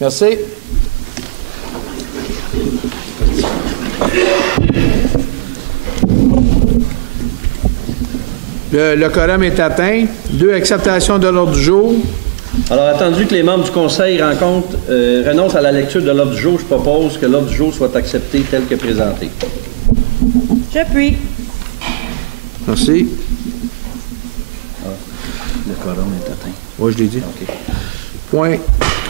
Merci. Le quorum est atteint. 2, acceptation de l'ordre du jour. Alors, attendu que les membres du Conseil renoncent à la lecture de l'ordre du jour, je propose que l'ordre du jour soit accepté tel que présenté. J'appuie. Merci. Le quorum est atteint. Oui, je l'ai dit. OK. Point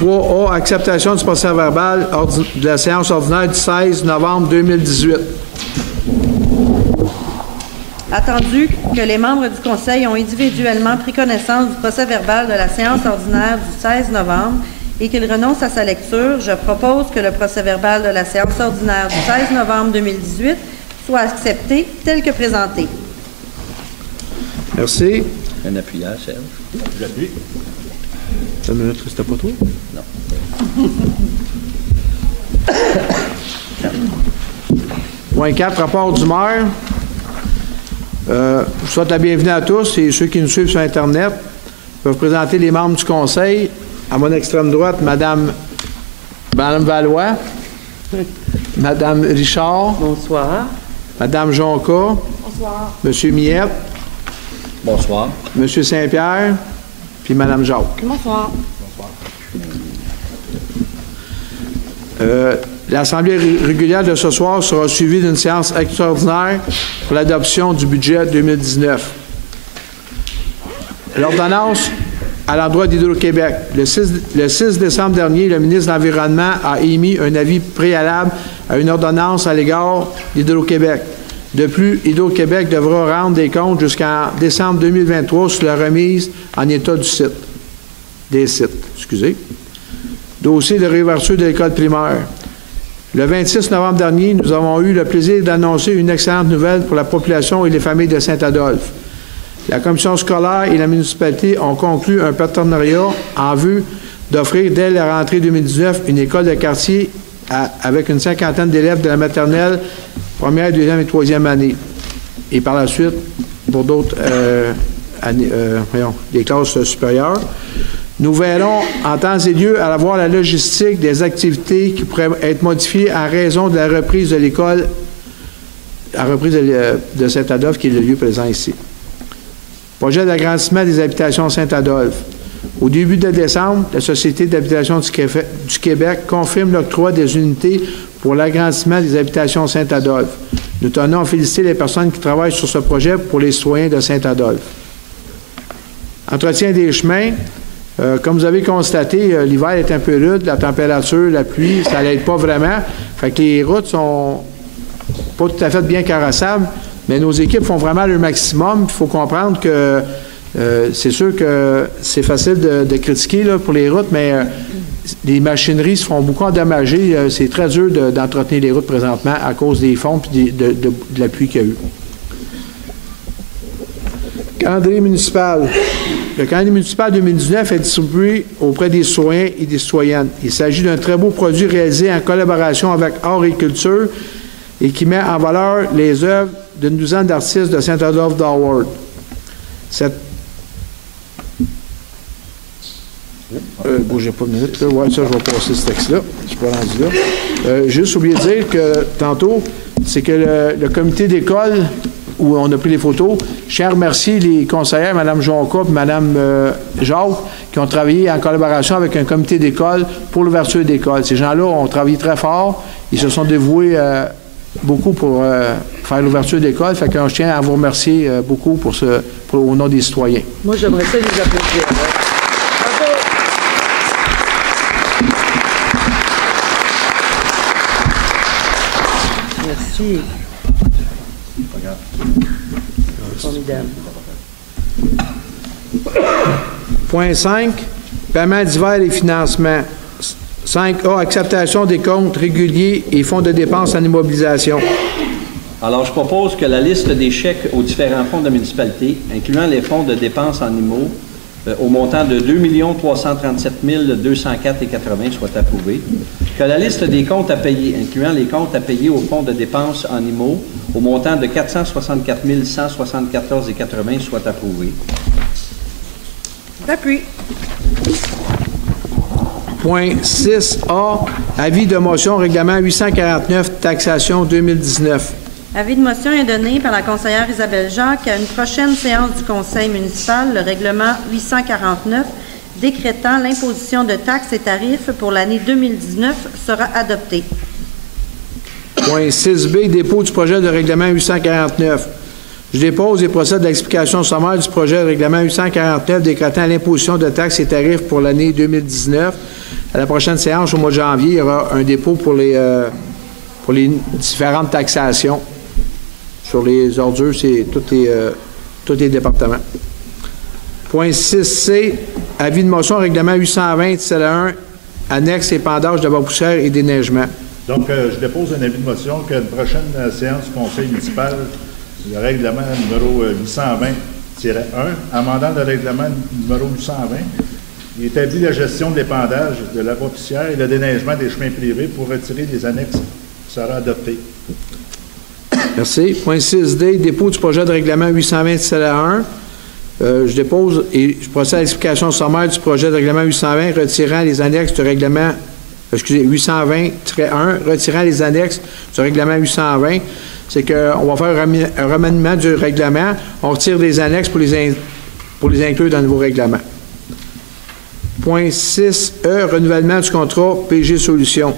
3A, acceptation du procès-verbal de la séance ordinaire du 16 novembre 2018. Attendu que les membres du Conseil ont individuellement pris connaissance du procès-verbal de la séance ordinaire du 16 novembre et qu'ils renoncent à sa lecture, je propose que le procès-verbal de la séance ordinaire du 16 novembre 2018 soit accepté tel que présenté. Merci. Un appuyage, Serge. J'appuie. Une minute, c'était pas toi? Non. Point 4, rapport du maire. Je vous souhaite la bienvenue à tous et ceux qui nous suivent sur Internet peuvent présenter les membres du Conseil. À mon extrême droite, Madame Valois, Madame Richard. Bonsoir. Madame Jonca. Bonsoir. Monsieur Miette. Bonsoir. Monsieur Saint-Pierre. Puis Madame Jacques. Bonsoir. L'Assemblée régulière de ce soir sera suivie d'une séance extraordinaire pour l'adoption du budget 2019. L'ordonnance à l'endroit d'Hydro-Québec. Le 6 décembre dernier, le ministre de l'Environnement a émis un avis préalable à une ordonnance à l'égard d'Hydro-Québec. De plus, Hydro-Québec devra rendre des comptes jusqu'en décembre 2023 sur la remise en état des sites. Dossier de réouverture de l'école primaire. Le 26 novembre dernier, nous avons eu le plaisir d'annoncer une excellente nouvelle pour la population et les familles de Saint-Adolphe. La commission scolaire et la municipalité ont conclu un partenariat en vue d'offrir dès la rentrée 2019 une école de quartier avec une cinquantaine d'élèves de la maternelle, première, deuxième et troisième année. Et par la suite, pour d'autres des classes supérieures. Nous verrons en temps et lieu à voir la logistique des activités qui pourraient être modifiées en raison de la reprise de l'école, la reprise de Saint-Adolphe, qui est le lieu présent ici. Projet d'agrandissement des habitations Saint-Adolphe. Au début de décembre, la Société d'habitation du Québec confirme l'octroi des unités pour l'agrandissement des habitations Saint-Adolphe. Nous tenons à féliciter les personnes qui travaillent sur ce projet pour les citoyens de Saint-Adolphe. Entretien des chemins. Comme vous avez constaté, l'hiver est un peu rude, la température, la pluie, ça n'aide pas vraiment. Fait que les routes sont pas tout à fait bien carrossables, mais nos équipes font vraiment le maximum. Il faut comprendre que c'est sûr que c'est facile de critiquer là, pour les routes, mais les machineries se font beaucoup endommager. C'est très dur d'entretenir les routes présentement à cause des fonds et de la pluie qu'il y a eu. Calendrier municipal. Le calendrier municipal 2019 est distribué auprès des citoyens et des citoyennes. Il s'agit d'un très beau produit réalisé en collaboration avec Art et Culture et qui met en valeur les œuvres d'une douzaine d'artistes de Saint-Adolphe d'Howard. Bougez pas une minute. Là. Ouais, ça, je vais passer ce texte-là. Je suis pas rendu là. Juste oublié de dire que tantôt, c'est que le comité d'école où on a pris les photos. Je tiens à remercier les conseillères, Mme Jonca et Mme Jacques, qui ont travaillé en collaboration avec un comité d'école pour l'ouverture d'école. Ces gens-là ont travaillé très fort. Ils se sont dévoués beaucoup pour faire l'ouverture d'école. Fait que je tiens à vous remercier beaucoup au nom des citoyens. Moi, j'aimerais ça les applaudir. Merci. Formidable. Point 5, paiement divers et financement. 5A, acceptation des comptes réguliers et fonds de dépenses en immobilisation. Alors, je propose que la liste des chèques aux différents fonds de la municipalité, incluant les fonds de dépenses en IMO, au montant de 2 337 204,80 soit approuvée. Que la liste des comptes à payer, incluant les comptes à payer au fonds de dépenses en IMO, au montant de 464 174,80 soit approuvée. J'appuie. Point 6A, avis de motion, règlement 849, taxation 2019. Avis de motion est donné par la conseillère Isabelle Jacques à une prochaine séance du conseil municipal, le règlement 849, décrétant l'imposition de taxes et tarifs pour l'année 2019 sera adopté. Point 6B, dépôt du projet de règlement 849. Je dépose et procède à l'explication sommaire du projet de règlement 849 décrétant l'imposition de taxes et tarifs pour l'année 2019. À la prochaine séance, au mois de janvier, il y aura un dépôt pour les différentes taxations. Sur les ordures, c'est tous les départements. Point 6C, avis de motion, règlement 820-1, annexe épandage de poussière et déneigement. Donc, je dépose un avis de motion qu'à une prochaine séance du conseil municipal, le règlement numéro 820-1, amendant le règlement numéro 820, il établit la gestion de l'épandage de la voie poussière et le déneigement des chemins privés pour retirer les annexes qui sera adopté. Merci. Point 6D, dépôt du projet de règlement 820-1. Je dépose et je procède à l'explication sommaire du projet de règlement 820 retirant les annexes du règlement 820-1, retirant les annexes du règlement 820. C'est qu'on va faire un remaniement du règlement. On retire des annexes pour les inclure dans le nouveau règlement. Point 6E, renouvellement du contrat PG Solutions.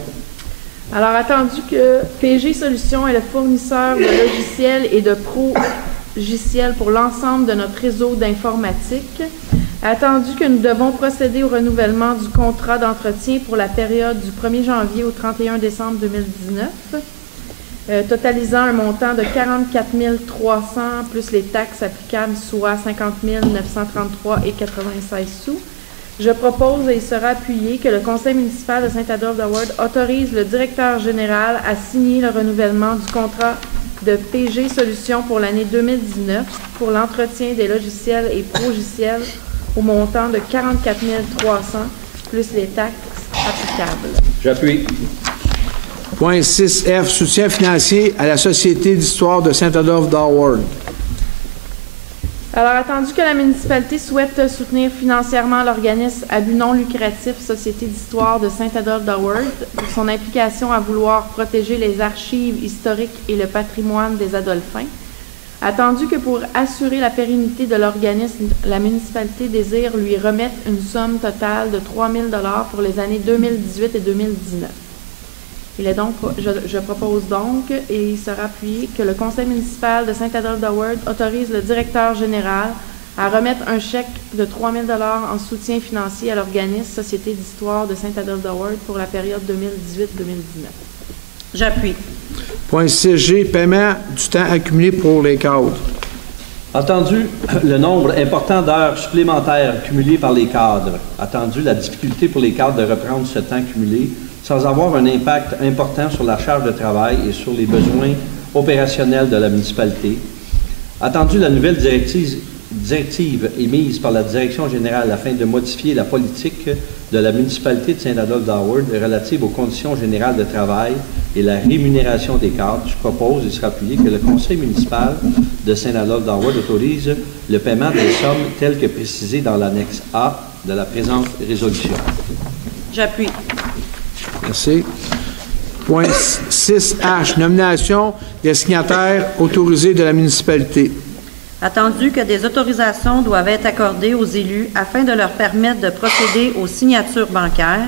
Alors, attendu que PG Solutions est le fournisseur de logiciels et de progiciels pour l'ensemble de notre réseau d'informatique, attendu que nous devons procéder au renouvellement du contrat d'entretien pour la période du 1er janvier au 31 décembre 2019, totalisant un montant de 44 300 plus les taxes applicables, soit 50 933 et 96 sous. Je propose et il sera appuyé que le conseil municipal de Saint-Adolphe-de-Ward autorise le directeur général à signer le renouvellement du contrat de PG Solutions pour l'année 2019 pour l'entretien des logiciels et progiciels au montant de 44 300 plus les taxes applicables. J'appuie. Point 6F, soutien financier à la Société d'histoire de Saint-Adolphe-de-Ward. Alors, attendu que la municipalité souhaite soutenir financièrement l'organisme à but non lucratif Société d'histoire de Saint-Adolphe-de-Ward pour son implication à vouloir protéger les archives historiques et le patrimoine des Adolphins, attendu que pour assurer la pérennité de l'organisme, la municipalité désire lui remettre une somme totale de 3 000 $ pour les années 2018 et 2019. Je propose donc, et il sera appuyé, que le conseil municipal de Saint-Adolphe-de-Ward autorise le directeur général à remettre un chèque de 3 000 $ en soutien financier à l'organisme Société d'histoire de Saint-Adolphe-de-Ward pour la période 2018-2019. J'appuie. Point 6G, paiement du temps accumulé pour les cadres. Attendu le nombre important d'heures supplémentaires cumulées par les cadres. Attendu la difficulté pour les cadres de reprendre ce temps cumulé sans avoir un impact important sur la charge de travail et sur les besoins opérationnels de la municipalité. Attendu la nouvelle directive émise par la Direction générale afin de modifier la politique de la municipalité de Saint-Adolphe-de-Ward relative aux conditions générales de travail et la rémunération des cadres, je propose et sera appuyé que le conseil municipal de Saint-Adolphe-de-Ward autorise le paiement des sommes telles que précisées dans l'annexe A de la présente résolution. J'appuie. Merci. Point 6H, nomination des signataires autorisés de la municipalité. Attendu que des autorisations doivent être accordées aux élus afin de leur permettre de procéder aux signatures bancaires.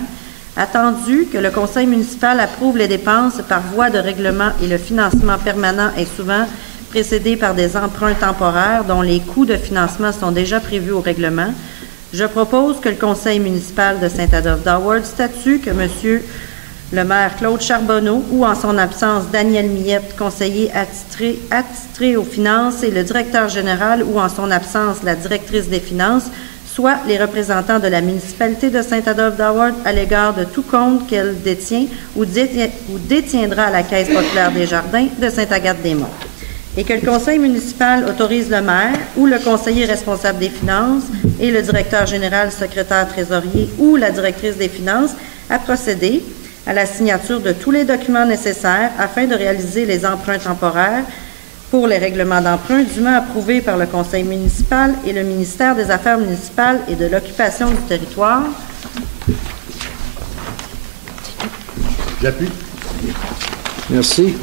Attendu que le conseil municipal approuve les dépenses par voie de règlement et le financement permanent est souvent précédé par des emprunts temporaires dont les coûts de financement sont déjà prévus au règlement. Je propose que le conseil municipal de Saint-Adolphe-de-Ward statue que M. le maire Claude Charbonneau ou en son absence Daniel Millette, conseiller attitré aux finances, et le directeur général ou en son absence la directrice des finances, soit les représentants de la municipalité de Saint-Adolphe-de-Ward à l'égard de tout compte qu'elle détient ou détiendra à la Caisse populaire des Jardins de Sainte-Agathe-des-Monts. Et que le conseil municipal autorise le maire ou le conseiller responsable des finances et le directeur général, secrétaire, trésorier ou la directrice des finances à procéder à la signature de tous les documents nécessaires afin de réaliser les emprunts temporaires pour les règlements d'emprunt dûment approuvés par le conseil municipal et le ministère des Affaires municipales et de l'occupation du territoire. J'appuie. Merci.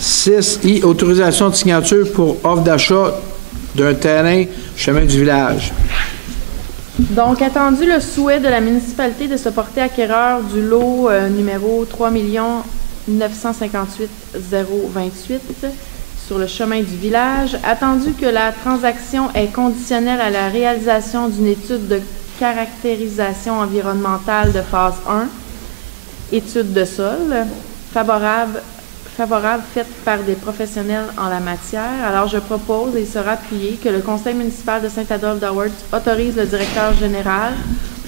6I, autorisation de signature pour offre d'achat d'un terrain chemin du village. Donc, attendu le souhait de la municipalité de se porter acquéreur du lot numéro 3 958 028 sur le chemin du village, attendu que la transaction est conditionnelle à la réalisation d'une étude de caractérisation environnementale de phase 1, étude de sol, favorable faite par des professionnels en la matière. Alors, je propose, et il sera appuyé, que le conseil municipal de Saint-Adolphe-d'Howard autorise le directeur général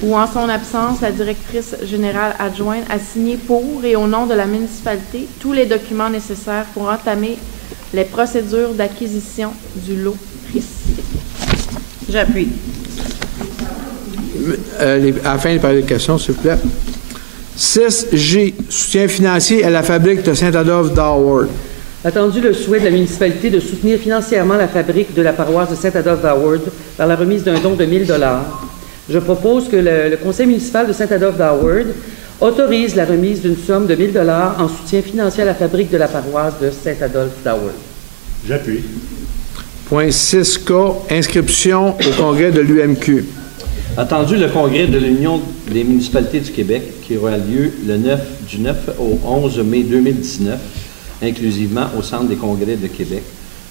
ou, en son absence, la directrice générale adjointe à signer pour et au nom de la municipalité tous les documents nécessaires pour entamer les procédures d'acquisition du lot précité. J'appuie. À la fin, les questions, s'il vous plaît. 6G, soutien financier à la fabrique de Saint-Adolphe-d'Howard. Attendu le souhait de la municipalité de soutenir financièrement la fabrique de la paroisse de Saint-Adolphe-d'Howard par la remise d'un don de 1 000 $, je propose que le conseil municipal de Saint-Adolphe-d'Howard autorise la remise d'une somme de 1 000 $ en soutien financier à la fabrique de la paroisse de Saint-Adolphe-d'Howard. J'appuie. Point 6K, inscription au congrès de l'UMQ. Attendu le congrès de l'Union des municipalités du Québec qui aura lieu du 9 au 11 mai 2019, inclusivement au Centre des congrès de Québec.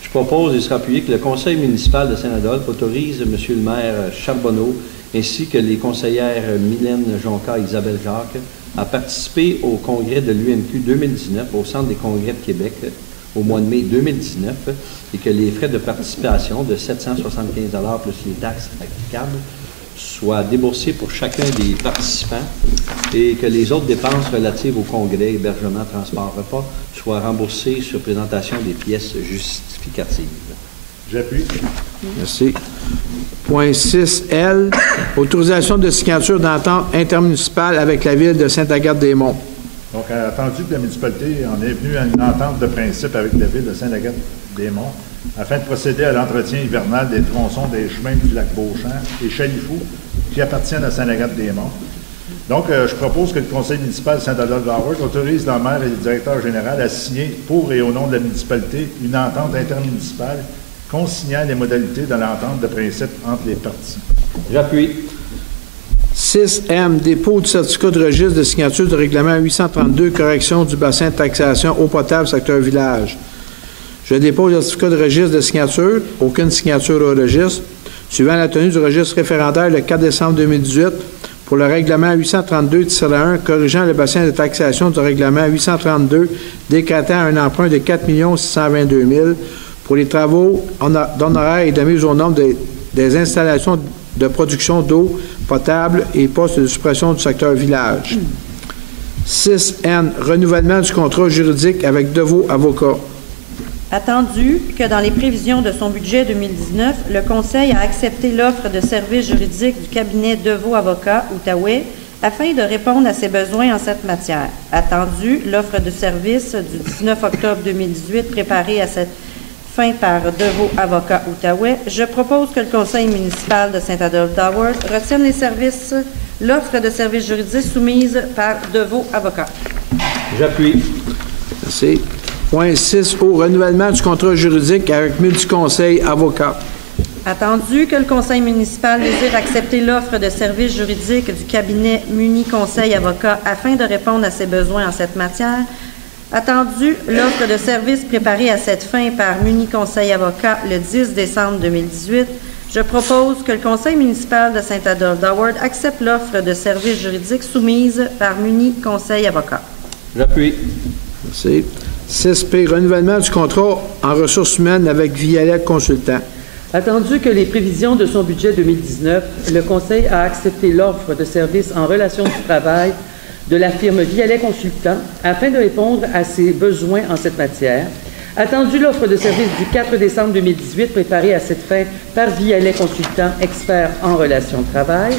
Je propose et sera appuyé que le conseil municipal de Saint-Adolphe autorise M. le maire Charbonneau ainsi que les conseillères Mylène Jonca et Isabelle Jacques à participer au congrès de l'UMQ 2019 au Centre des congrès de Québec au mois de mai 2019 et que les frais de participation de 775 $ plus les taxes applicables soient déboursés pour chacun des participants et que les autres dépenses relatives au congrès, hébergement, transport, repas, soient remboursées sur présentation des pièces justificatives. J'appuie. Merci. Point 6L, autorisation de signature d'entente intermunicipale avec la ville de Sainte-Agathe-des-Monts. Donc, attendu que la municipalité en est venue à une entente de principe avec la ville de Sainte-Agathe-des-Monts afin de procéder à l'entretien hivernal des tronçons des chemins du lac Beauchamp et Chalifou qui appartiennent à Sainte-Agathe-des-Monts. Donc, je propose que le conseil municipal de Saint-Adolphe-d'Howard autorise le maire et le directeur général à signer pour et au nom de la municipalité une entente intermunicipale consignant les modalités de l'entente de principe entre les parties. J'appuie. 6M, dépôt du certificat de registre de signature de règlement 832, correction du bassin de taxation eau potable secteur village. Je dépose le certificat de registre de signature, aucune signature au registre, suivant la tenue du registre référendaire le 4 décembre 2018 pour le règlement 832-1, corrigeant le bassin de taxation du règlement 832, décrétant un emprunt de 4 622 000 pour les travaux d'honoraires et de mise aux normes des installations de production d'eau potable et postes de suppression du secteur village. 6N, renouvellement du contrat juridique avec Deveau Avocats. Attendu que dans les prévisions de son budget 2019, le Conseil a accepté l'offre de services juridiques du cabinet Deveau Avocats, Outaouais, afin de répondre à ses besoins en cette matière. Attendu l'offre de services du 19 octobre 2018 préparée à cette fin par Deveau Avocats, Outaouais, je propose que le Conseil municipal de Saint-Adolphe-d'Howard retienne l'offre de services juridiques soumise par Deveau Avocats. J'appuie. Merci. Point 6O, renouvellement du contrat juridique avec Multiconseil Avocats. Attendu que le Conseil municipal désire accepter l'offre de services juridiques du cabinet Muni Conseil Avocats afin de répondre à ses besoins en cette matière, attendu l'offre de services préparée à cette fin par Muni Conseil Avocats le 10 décembre 2018, je propose que le Conseil municipal de Saint-Adolphe-d'Howard accepte l'offre de services juridiques soumise par Muni Conseil Avocats. J'appuie. Merci. 6P, renouvellement du contrat en ressources humaines avec Vialet Consultant. Attendu que les prévisions de son budget 2019, le Conseil a accepté l'offre de services en relation du travail de la firme Vialet Consultant afin de répondre à ses besoins en cette matière. Attendu l'offre de services du 4 décembre 2018 préparée à cette fin par Vialet Consultant, expert en relations de travail,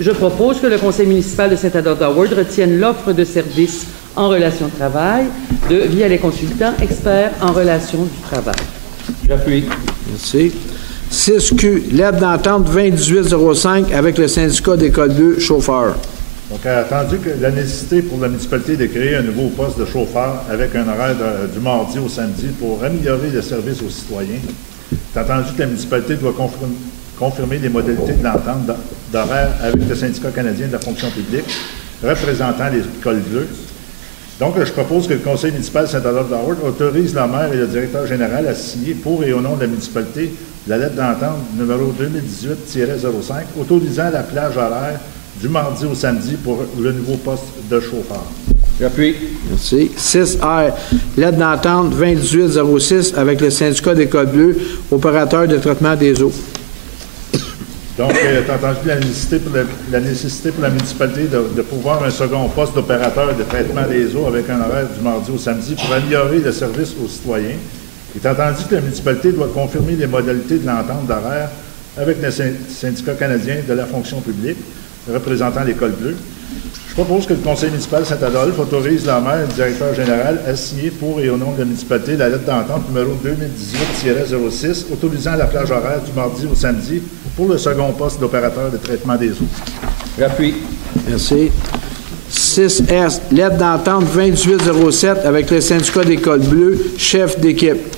je propose que le Conseil municipal de Saint-Adolphe-d'Howard retienne l'offre de services en relations de travail de Vialet Consultant, expert en relations du travail. J'appuie. Merci. 6Q, lettre d'entente 2018-05 avec le syndicat d'École Bleue chauffeur. Donc, attendu que la nécessité pour la municipalité de créer un nouveau poste de chauffeur avec un horaire du mardi au samedi pour améliorer le service aux citoyens, c'est attendu que la municipalité doit confirmer les modalités de l'entente d'horaire avec le syndicat canadien de la fonction publique représentant les cols bleus. Donc, je propose que le conseil municipal de Saint-Adolphe-de-Howard autorise le maire et le directeur général à signer pour et au nom de la municipalité la lettre d'entente numéro 2018-05 autorisant la plage horaire du mardi au samedi pour le nouveau poste de chauffeur. J'appuie. Merci. 6R, lettre d'entente 2018-06 avec le syndicat des cols bleus, opérateur de traitement des eaux. Donc, tu as entendu la nécessité pour la municipalité de pouvoir un second poste d'opérateur de traitement des eaux avec un horaire du mardi au samedi pour améliorer le service aux citoyens. Et tu as entendu que la municipalité doit confirmer les modalités de l'entente d'horaire avec le syndicat canadien de la fonction publique représentant les cols bleus. Je propose que le conseil municipal de Saint-Adolphe autorise le maire et le directeur général à signer pour et au nom de la municipalité la lettre d'entente numéro 2018-06 autorisant la plage horaire du mardi au samedi pour le second poste d'opérateur de traitement des eaux. J'appuie. Merci. 6S, lettre d'entente 2807 avec le syndicat des cols bleus, chef d'équipe.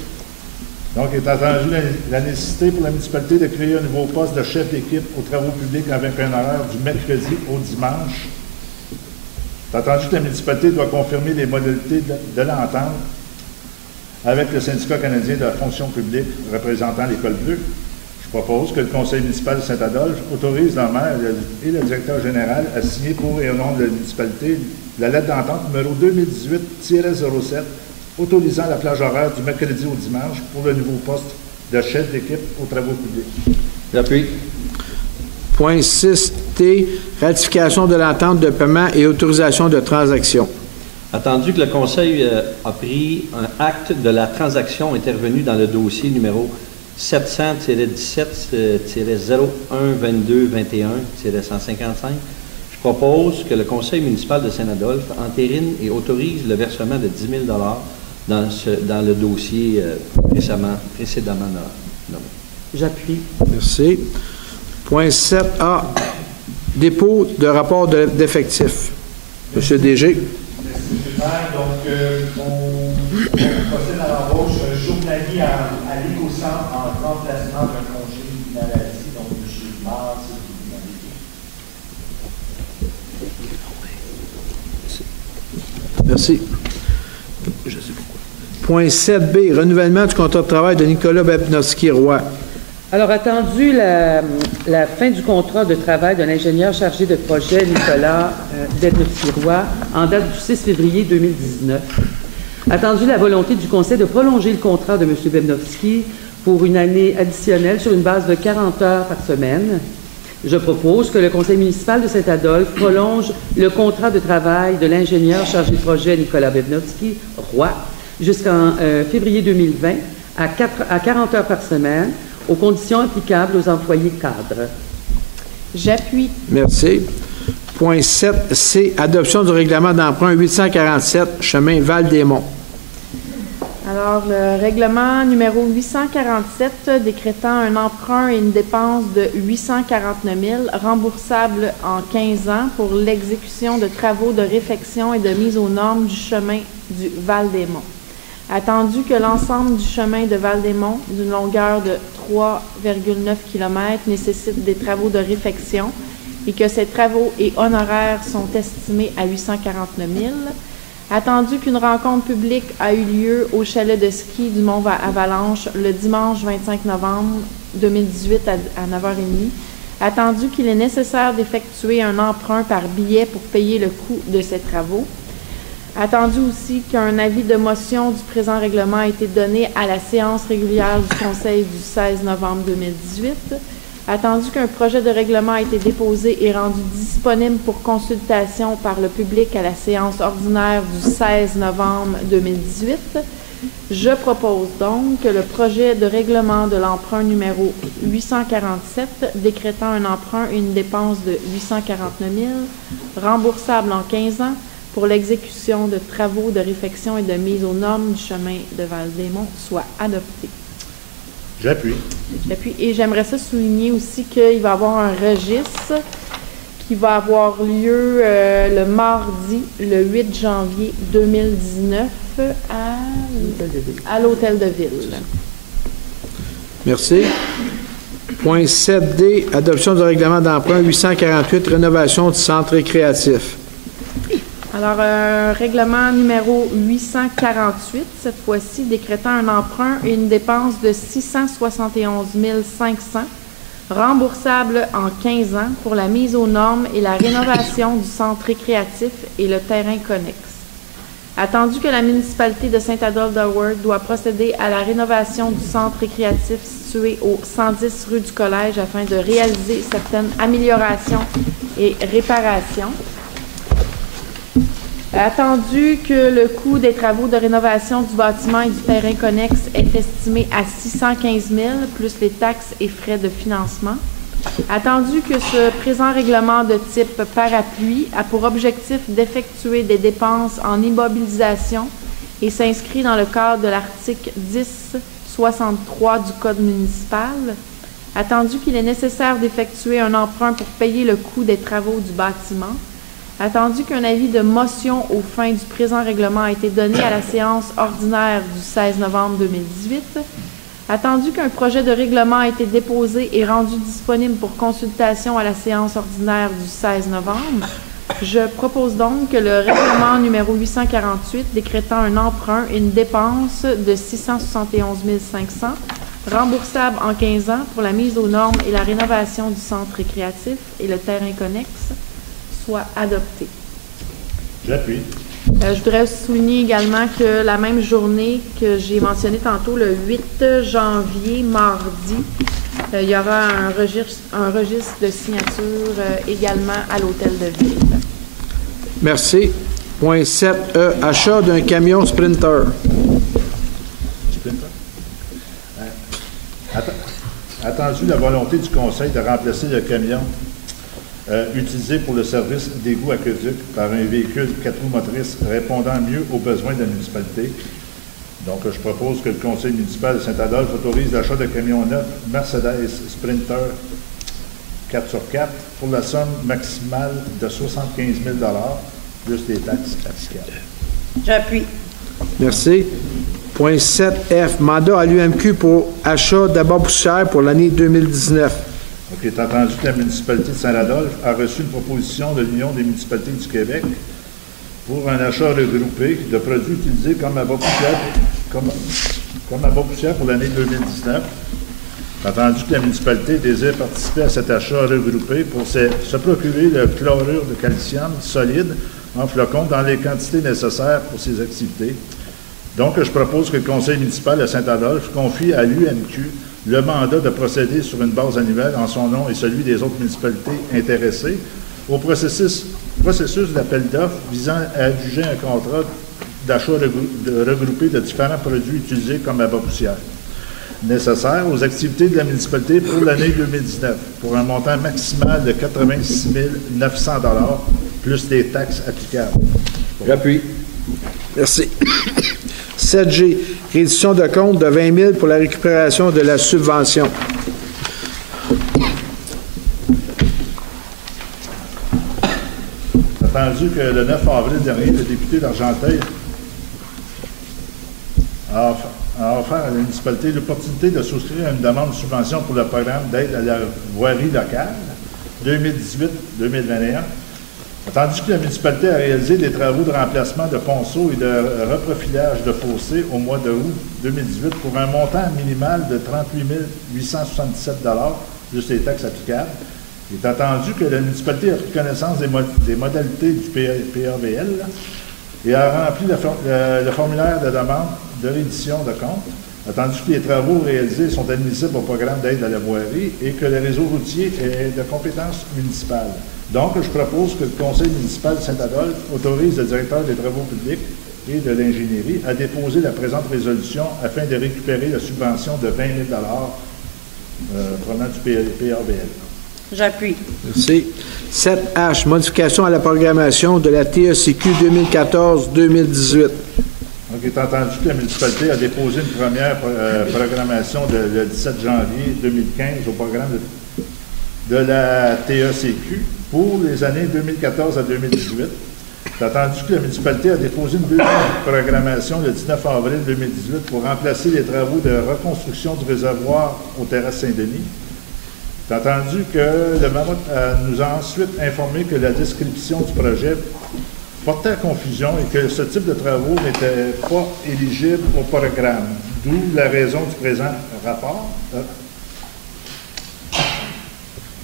Donc, il est entendu la nécessité pour la municipalité de créer un nouveau poste de chef d'équipe aux travaux publics avec un horaire du mercredi au dimanche. Il est entendu que la municipalité doit confirmer les modalités de l'entente avec le syndicat canadien de la fonction publique représentant les cols bleus. Je propose que le conseil municipal de Saint-Adolphe autorise le maire et le directeur général à signer pour et au nom de la municipalité la lettre d'entente numéro 2018-07 autorisant la plage horaire du mercredi au dimanche pour le nouveau poste de chef d'équipe aux travaux publics. J'appuie. Point 6T, ratification de l'entente de paiement et autorisation de transaction. Attendu que le Conseil a pris un acte de la transaction intervenue dans le dossier numéro 700-17-01-22-21-155, je propose que le Conseil municipal de Saint-Adolphe entérine et autorise le versement de 10 000 dans le dossier précédemment nommé. J'appuie. Merci. Point 7A, dépôt de rapport d'effectifs. Monsieur DG. Merci, M. le maire. Donc, on procède à l'embauche journalier à l'Écocentre en remplacement d'un congé maladie. Donc, M. Mars, Merci. Je sais pourquoi. Point 7B, renouvellement du contrat de travail de Nicolas Bebnowski-Roy. Alors, attendu la fin du contrat de travail de l'ingénieur chargé de projet Nicolas Bebnowski-Roy en date du 6 février 2019. Attendu la volonté du Conseil de prolonger le contrat de M. Bebnowski pour une année additionnelle sur une base de 40 heures par semaine. Je propose que le Conseil municipal de Saint-Adolphe prolonge le contrat de travail de l'ingénieur chargé de projet Nicolas Bebnowski-Roy jusqu'en février 2020 à 40 heures par semaine aux conditions applicables aux employés cadres. J'appuie. Merci. Point 7C, adoption du règlement d'emprunt 847, chemin Val-des-Monts. Alors, le règlement numéro 847 décrétant un emprunt et une dépense de 849 000 remboursables en 15 ans pour l'exécution de travaux de réfection et de mise aux normes du chemin du Val-des-Monts. Attendu que l'ensemble du chemin de Val-des-Monts, d'une longueur de 3,9 km, nécessite des travaux de réfection et que ces travaux et honoraires sont estimés à 849 000. Attendu qu'une rencontre publique a eu lieu au chalet de ski du Mont-Avalanche le dimanche 25 novembre 2018 à 9h30. Attendu qu'il est nécessaire d'effectuer un emprunt par billet pour payer le coût de ces travaux. Attendu aussi qu'un avis de motion du présent règlement a été donné à la séance régulière du Conseil du 16 novembre 2018. Attendu qu'un projet de règlement a été déposé et rendu disponible pour consultation par le public à la séance ordinaire du 16 novembre 2018, je propose donc que le projet de règlement de l'emprunt numéro 847 décrétant un emprunt et une dépense de 849 000 remboursable en 15 ans pour l'exécution de travaux de réfection et de mise aux normes du chemin de Val-des-Monts soit adopté. J'appuie. Et j'aimerais ça souligner aussi qu'il va y avoir un registre qui va avoir lieu le mardi, le 8 janvier 2019 à l'Hôtel de Ville. Merci. Point 7D, adoption du règlement d'emprunt 848, rénovation du centre récréatif. Alors, règlement numéro 848, cette fois-ci, décrétant un emprunt et une dépense de 671 500, remboursable en 15 ans pour la mise aux normes et la rénovation du centre récréatif et le terrain connexe. Attendu que la municipalité de Saint-Adolphe-de-Worth doit procéder à la rénovation du centre récréatif situé au 110 rue du Collège afin de réaliser certaines améliorations et réparations. Attendu que le coût des travaux de rénovation du bâtiment et du terrain connexe est estimé à 615 000 plus les taxes et frais de financement. Attendu que ce présent règlement de type parapluie a pour objectif d'effectuer des dépenses en immobilisation et s'inscrit dans le cadre de l'article 1063 du Code municipal. Attendu qu'il est nécessaire d'effectuer un emprunt pour payer le coût des travaux du bâtiment. Attendu qu'un avis de motion aux fins du présent règlement a été donné à la séance ordinaire du 16 novembre 2018. Attendu qu'un projet de règlement a été déposé et rendu disponible pour consultation à la séance ordinaire du 16 novembre, je propose donc que le règlement numéro 848 décrétant un emprunt et une dépense de 671 500, remboursable en 15 ans pour la mise aux normes et la rénovation du centre récréatif et le terrain connexe, soit adopté. J'appuie. Je voudrais souligner également que la même journée que j'ai mentionné tantôt, le 8 janvier, mardi, il y aura un registre de signature également à l'Hôtel de Ville. Merci. Point 7E, achat d'un camion Sprinter. Attendu la volonté du Conseil de remplacer le camion utilisé pour le service d'égout aqueduc par un véhicule 4 roues motrices répondant mieux aux besoins de la municipalité. Donc, je propose que le Conseil municipal de Saint-Adolphe autorise l'achat de camions neufs Mercedes Sprinter 4x4 pour la somme maximale de 75 000 plus les taxes applicables. J'appuie. Merci. Point 7F, mandat à l'UMQ pour achat d'abat-poussière pour l'année 2019. Donc, il est entendu que la municipalité de Saint-Adolphe a reçu une proposition de l'Union des municipalités du Québec pour un achat regroupé de produits utilisés comme abat-poussière pour l'année 2019. Il est entendu que la municipalité désire participer à cet achat regroupé pour se procurer le chlorure de calcium solide en flocons dans les quantités nécessaires pour ces activités. Donc, je propose que le Conseil municipal de Saint-Adolphe confie à l'UMQ le mandat de procéder sur une base annuelle en son nom et celui des autres municipalités intéressées au processus d'appel d'offres visant à adjuger un contrat d'achat regroupé de différents produits utilisés comme abat-poussière nécessaires aux activités de la municipalité pour l'année 2019 pour un montant maximal de 86 900 plus les taxes applicables. J'appuie. Merci. 7G, réduction de compte de 20 000 pour la récupération de la subvention. Attendu que le 9 avril dernier, le député d'Argenteuil a offert à la municipalité l'opportunité de souscrire à une demande de subvention pour le programme d'aide à la voirie locale 2018-2021. Attendu que la municipalité a réalisé des travaux de remplacement de ponceaux et de reprofilage de fossés au mois de août 2018 pour un montant minimal de 38 877 plus les taxes applicables. Il est attendu que la municipalité a pris connaissance des modalités du PAVL et a rempli le formulaire de demande de réédition de compte. Attendu que les travaux réalisés sont admissibles au programme d'aide à la voirie et que le réseau routier est de compétence municipale. Donc, je propose que le Conseil municipal de Saint-Adolphe autorise le directeur des travaux publics et de l'ingénierie à déposer la présente résolution afin de récupérer la subvention de 20 000 provenant du PAVL. J'appuie. Merci. 7H, modification à la programmation de la TECQ 2014-2018. Donc, il est entendu que la municipalité a déposé une première programmation le 17 janvier 2015 au programme de la TECQ Pour les années 2014 à 2018, c'est attendu que la municipalité a déposé une deuxième programmation le 19 avril 2018 pour remplacer les travaux de reconstruction du réservoir aux terrasses Saint-Denis. C'est entendu que le Mammouth nous a ensuite informé que la description du projet portait à confusion et que ce type de travaux n'était pas éligible au programme, d'où la raison du présent rapport.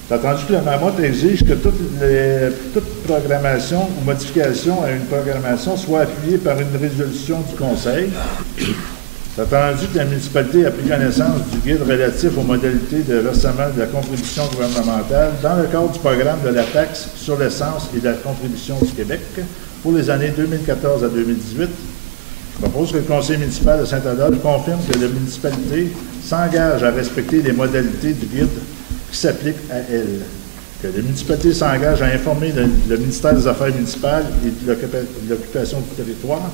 C'est entendu que le Mammouth exige que toute programmation ou modification à une programmation soit appuyée par une résolution du Conseil. C'est entendu que la municipalité a pris connaissance du guide relatif aux modalités de versement de la contribution gouvernementale dans le cadre du programme de la taxe sur l'essence et de la contribution du Québec pour les années 2014 à 2018. Je propose que le conseil municipal de Saint-Adolphe confirme que la municipalité s'engage à respecter les modalités du guide qui s'appliquent à elle. Que la municipalité s'engage à informer le ministère des Affaires municipales et de l'occupation du territoire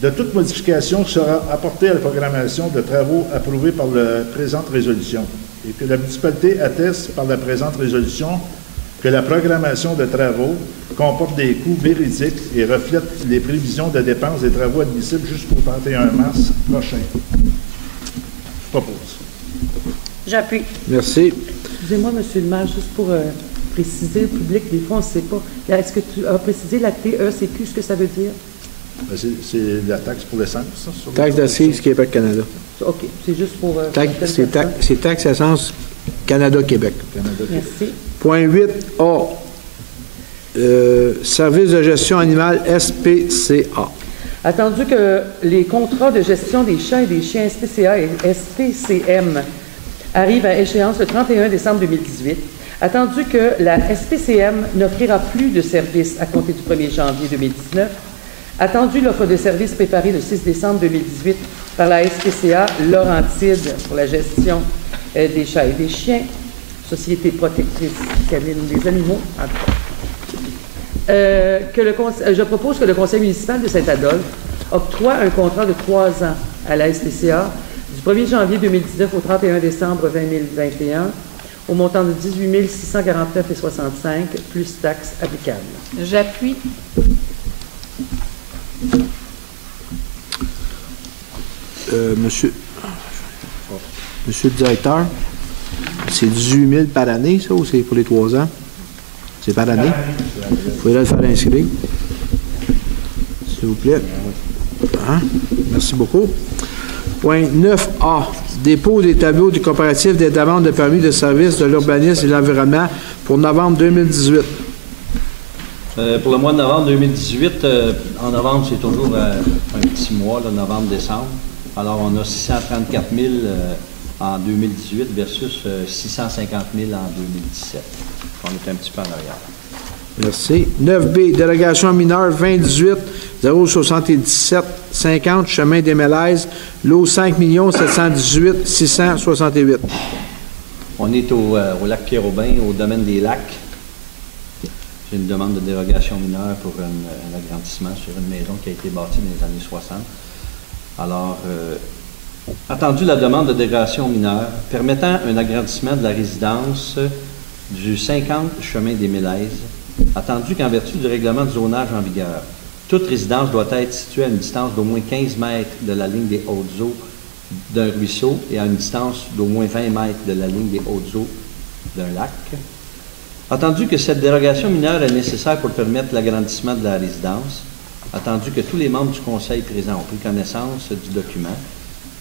de toute modification qui sera apportée à la programmation de travaux approuvés par la présente résolution et que la municipalité atteste par la présente résolution que la programmation de travaux comporte des coûts véridiques et reflète les prévisions de dépenses des travaux admissibles jusqu'au 31 mars prochain. Je propose. J'appuie. Merci. Excusez-moi, M. le maire, juste pour préciser au public, des fois, on ne sait pas. Est-ce que tu as précisé la TECQ, ce que ça veut dire? C'est la taxe pour l'essence. Taxe d'assises Québec-Canada. OK, c'est juste pour... C'est taxe essence Canada-Québec. Merci. Point 8A. Service de gestion animale SPCA. Attendu que les contrats de gestion des chats et des chiens SPCA et SPCM arrivent à échéance le 31 décembre 2018, attendu que la SPCM n'offrira plus de services à compter du 1er janvier 2019, attendu l'offre de services préparée le 6 décembre 2018 par la SPCA Laurentide pour la gestion des chats et des chiens, Société protectrice canine des animaux, en tout cas. Je propose que le conseil municipal de Saint-Adolphe octroie un contrat de 3 ans à la SPCA du 1er janvier 2019 au 31 décembre 2021 au montant de 18 649,65 plus taxes applicables. J'appuie. Monsieur le directeur, c'est 18 000 par année, ça, ou c'est pour les 3 ans? C'est par année? Il faudrait le faire inscrire. S'il vous plaît. Hein? Merci beaucoup. Point 9A. Dépôt des tableaux du comparatif des demandes de permis de service de l'urbanisme et de l'environnement pour novembre 2018. Pour le mois de novembre 2018, en novembre, c'est toujours un petit mois, là, novembre-décembre. Alors, on a 634 000 en 2018 versus 650 000 en 2017. On est un petit peu en arrière. Merci. 9B, délégation mineure 2018 077 50, chemin des Mélèzes, lot 5 718 668. On est au lac Pierre-Aubin, au domaine des lacs. J'ai une demande de dérogation mineure pour un agrandissement sur une maison qui a été bâtie dans les années 60. Alors, attendu la demande de dérogation mineure permettant un agrandissement de la résidence du 50 chemin des Mélèzes, attendu qu'en vertu du règlement de zonage en vigueur, toute résidence doit être située à une distance d'au moins 15 mètres de la ligne des hautes eaux d'un ruisseau et à une distance d'au moins 20 mètres de la ligne des hautes eaux d'un lac. Attendu que cette dérogation mineure est nécessaire pour permettre l'agrandissement de la résidence, attendu que tous les membres du conseil présent ont pris connaissance du document,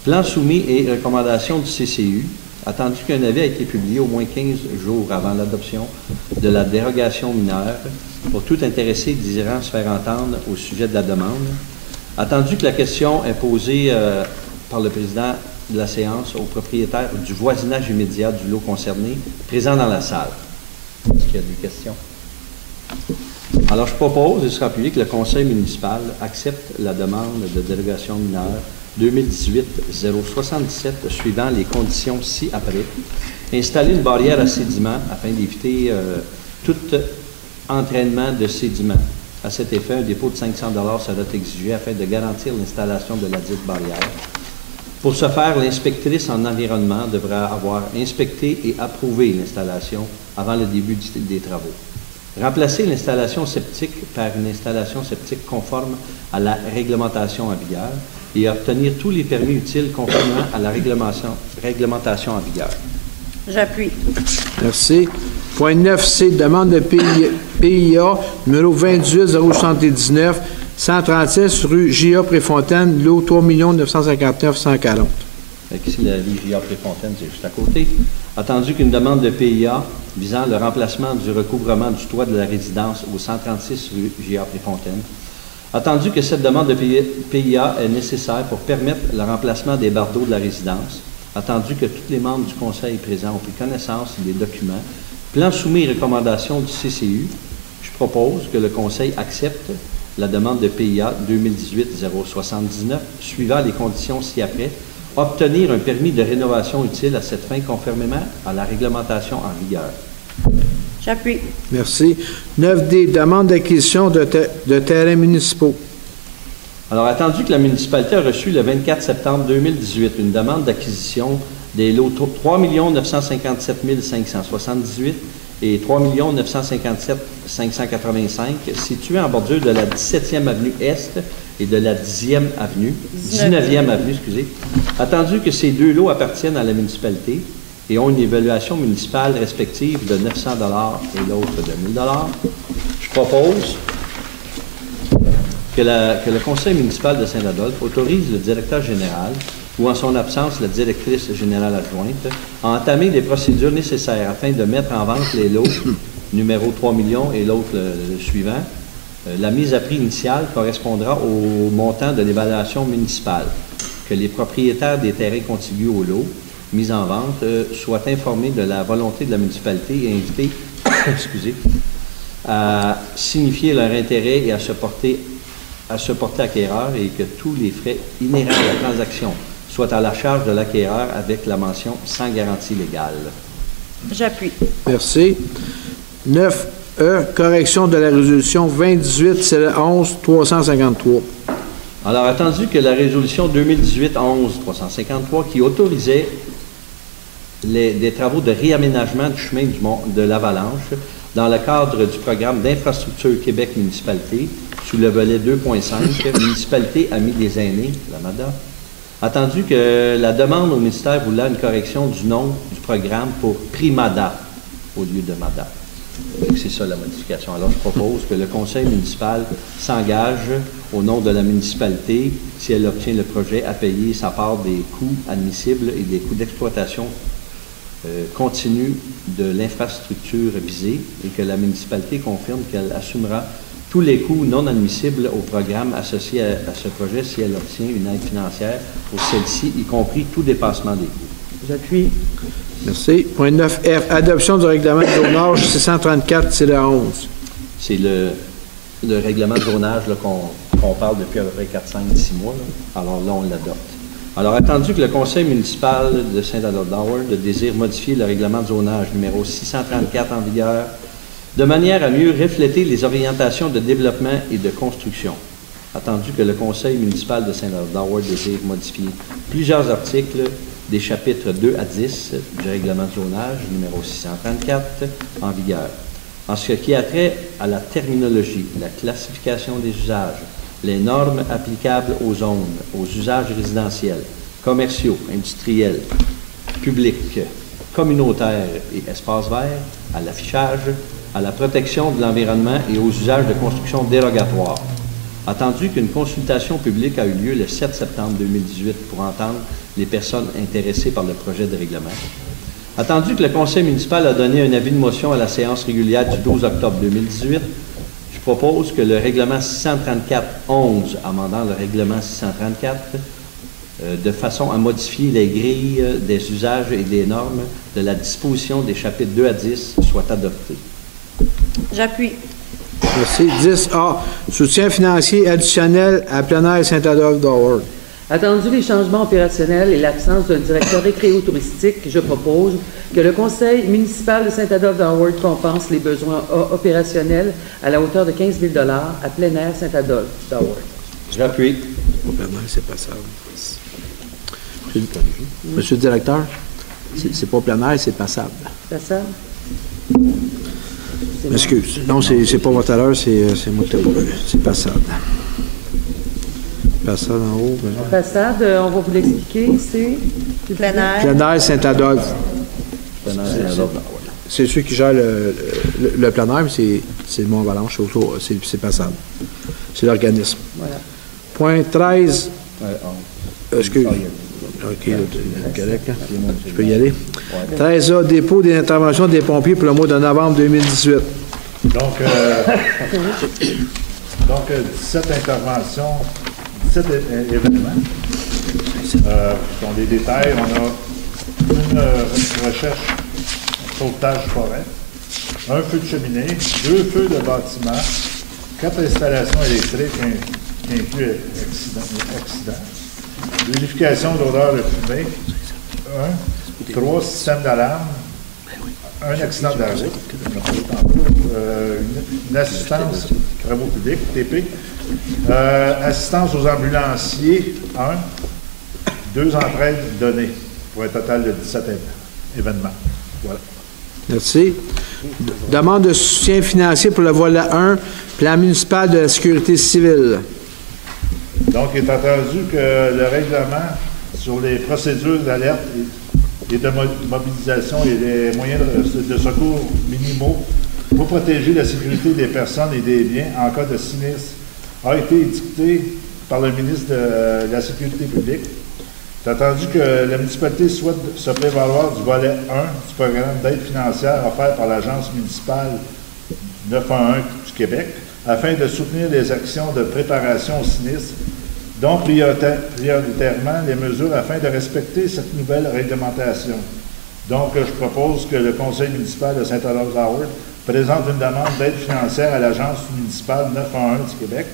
plan soumis et recommandations du CCU, attendu qu'un avis a été publié au moins 15 jours avant l'adoption de la dérogation mineure pour tout intéressé désirant se faire entendre au sujet de la demande, attendu que la question est posée par le président de la séance au propriétaire du voisinage immédiat du lot concerné, présent dans la salle. Est-ce qu'il y a des questions? Alors, je propose, et sera appuyé, que le conseil municipal accepte la demande de dérogation mineure 2018-077 suivant les conditions ci-après. Installer une barrière à sédiments afin d'éviter tout entraînement de sédiments. À cet effet, un dépôt de 500 $ sera exigé afin de garantir l'installation de la dite barrière. Pour ce faire, l'inspectrice en environnement devra avoir inspecté et approuvé l'installation avant le début des travaux. remplacer l'installation septique par une installation septique conforme à la réglementation en vigueur et obtenir tous les permis utiles conformément à la réglementation en vigueur. J'appuie. Merci. Point 9C, demande de PIA numéro 28079, 136 rue J.A. Préfontaine, lot 3 959 140. Ici, la vie J.A. Préfontaine, c'est juste à côté. Attendu qu'une demande de PIA visant le remplacement du recouvrement du toit de la résidence au 136 rue J.A. Préfontaine. Attendu que cette demande de PIA est nécessaire pour permettre le remplacement des bardeaux de la résidence. Attendu que tous les membres du Conseil présents ont pris connaissance des documents, plan soumis et recommandations du CCU, je propose que le Conseil accepte la demande de PIA 2018-079, suivant les conditions ci-après, obtenir un permis de rénovation utile à cette fin conformément à la réglementation en vigueur. J'appuie. Merci. 9D, demande d'acquisition de terrains municipaux. Alors, attendu que la municipalité a reçu le 24 septembre 2018 une demande d'acquisition des lots 3 957 578 et 3 957 585 situés en bordure de la 17e avenue Est et de la 19e avenue, attendu que ces deux lots appartiennent à la municipalité et ont une évaluation municipale respective de 900 $ et l'autre de 1 000 $, je propose que le Conseil municipal de Saint-Adolphe autorise le directeur général ou en son absence la directrice générale adjointe à entamer les procédures nécessaires afin de mettre en vente les lots numéro 3 millions et l'autre le suivant. La mise à prix initiale correspondra au montant de l'évaluation municipale. Que les propriétaires des terrains contigus au lot mis en vente soient informés de la volonté de la municipalité et invités à signifier leur intérêt et à se porter acquéreur et que tous les frais inhérents à la transaction soient à la charge de l'acquéreur avec la mention « sans garantie légale ». J'appuie. Merci. 9E, correction de la résolution 2018-11-353. Alors, attendu que la résolution 2018-11-353 qui autorisait des travaux de réaménagement du chemin de l'Avalanche dans le cadre du programme d'infrastructure Québec municipalité sous le volet 2.5, municipalité Amis des aînés, la MADA, attendu que la demande au ministère voulant une correction du nom du programme pour Primada au lieu de MADA. C'est ça la modification. Alors, je propose que le conseil municipal s'engage au nom de la municipalité, si elle obtient le projet, à payer sa part des coûts admissibles et des coûts d'exploitation continue de l'infrastructure visée et que la municipalité confirme qu'elle assumera tous les coûts non admissibles au programme associé à ce projet si elle obtient une aide financière pour celle-ci, y compris tout dépassement des coûts. J'appuie. Merci. Point 9F, adoption du règlement de zonage 634-11. C'est le règlement de zonage qu'on parle depuis à peu près 4-5-6 mois. Là. Alors là, on l'adopte. Alors, attendu que le conseil municipal de Saint-Adolphe-d'Howard désire modifier le règlement de zonage numéro 634 en vigueur de manière à mieux refléter les orientations de développement et de construction. Attendu que le conseil municipal de Saint-Adolphe-d'Howard désire modifier plusieurs articles des chapitres 2 à 10 du règlement de zonage numéro 634 en vigueur. En ce qui a trait à la terminologie, la classification des usages, les normes applicables aux zones, aux usages résidentiels, commerciaux, industriels, publics, communautaires et espaces verts, à l'affichage, à la protection de l'environnement et aux usages de construction dérogatoires. Attendu qu'une consultation publique a eu lieu le 7 septembre 2018 pour entendre les personnes intéressées par le projet de règlement. Attendu que le conseil municipal a donné un avis de motion à la séance régulière du 12 octobre 2018, je propose que le règlement 634-11, amendant le règlement 634, de façon à modifier les grilles des usages et des normes de la disposition des chapitres 2 à 10, soit adopté. J'appuie. Merci. 10A, soutien financier additionnel à plein air Saint-Adolphe-d'Howard. Attendu les changements opérationnels et l'absence d'un directeur récréo-touristique, je propose que le conseil municipal de Saint-Adolphe-d'Howard compense les besoins opérationnels à la hauteur de 15 000 $ à plein air Saint-Adolphe-d'Howard. J'appuie. Plein air, c'est passable. Monsieur le directeur, c'est pas plein air, c'est passable. Passable? Excuse. Non, c'est pas votre heure, c'est moi qui t'ai pas vu. C'est Passade. Passade en haut. Façade, on va vous l'expliquer, c'est... Plein air. Plein air Saint-Adolphe. C'est ceux qui gèrent le plein air, mais c'est le Mont-Avalanche, c'est Passade. C'est l'organisme. Voilà. Point 13. Excuse. OK, correct. Je peux y aller. 13A, dépôt des interventions des pompiers pour le mois de novembre 2018. Donc, 17 interventions, 17 événements. Dans les détails, on a une recherche sauvetage forêt, un feu de cheminée, 2 feux de bâtiment, 4 installations électriques qui incluent accident, vérification d'odeur de fumée, 3 systèmes d'alarme, un accident de la route, une assistance travaux publics, TP, assistance aux ambulanciers, 2 entraides données, pour un total de 17 événements. Voilà. Merci. Demande de soutien financier pour le volet 1, plan municipal de la sécurité civile. Donc, il est entendu que le règlement sur les procédures d'alerte et de mobilisation et les moyens de secours minimaux pour protéger la sécurité des personnes et des biens en cas de sinistre a été édicté par le ministre de la Sécurité publique. C'est entendu que la municipalité souhaite se prévaloir du volet 1 du programme d'aide financière offert par l'Agence municipale 911 du Québec afin de soutenir les actions de préparation au sinistre, dont prioritairement les mesures afin de respecter cette nouvelle réglementation. Donc, je propose que le conseil municipal de Saint-Adolphe-Howard présente une demande d'aide financière à l'Agence municipale 911 du Québec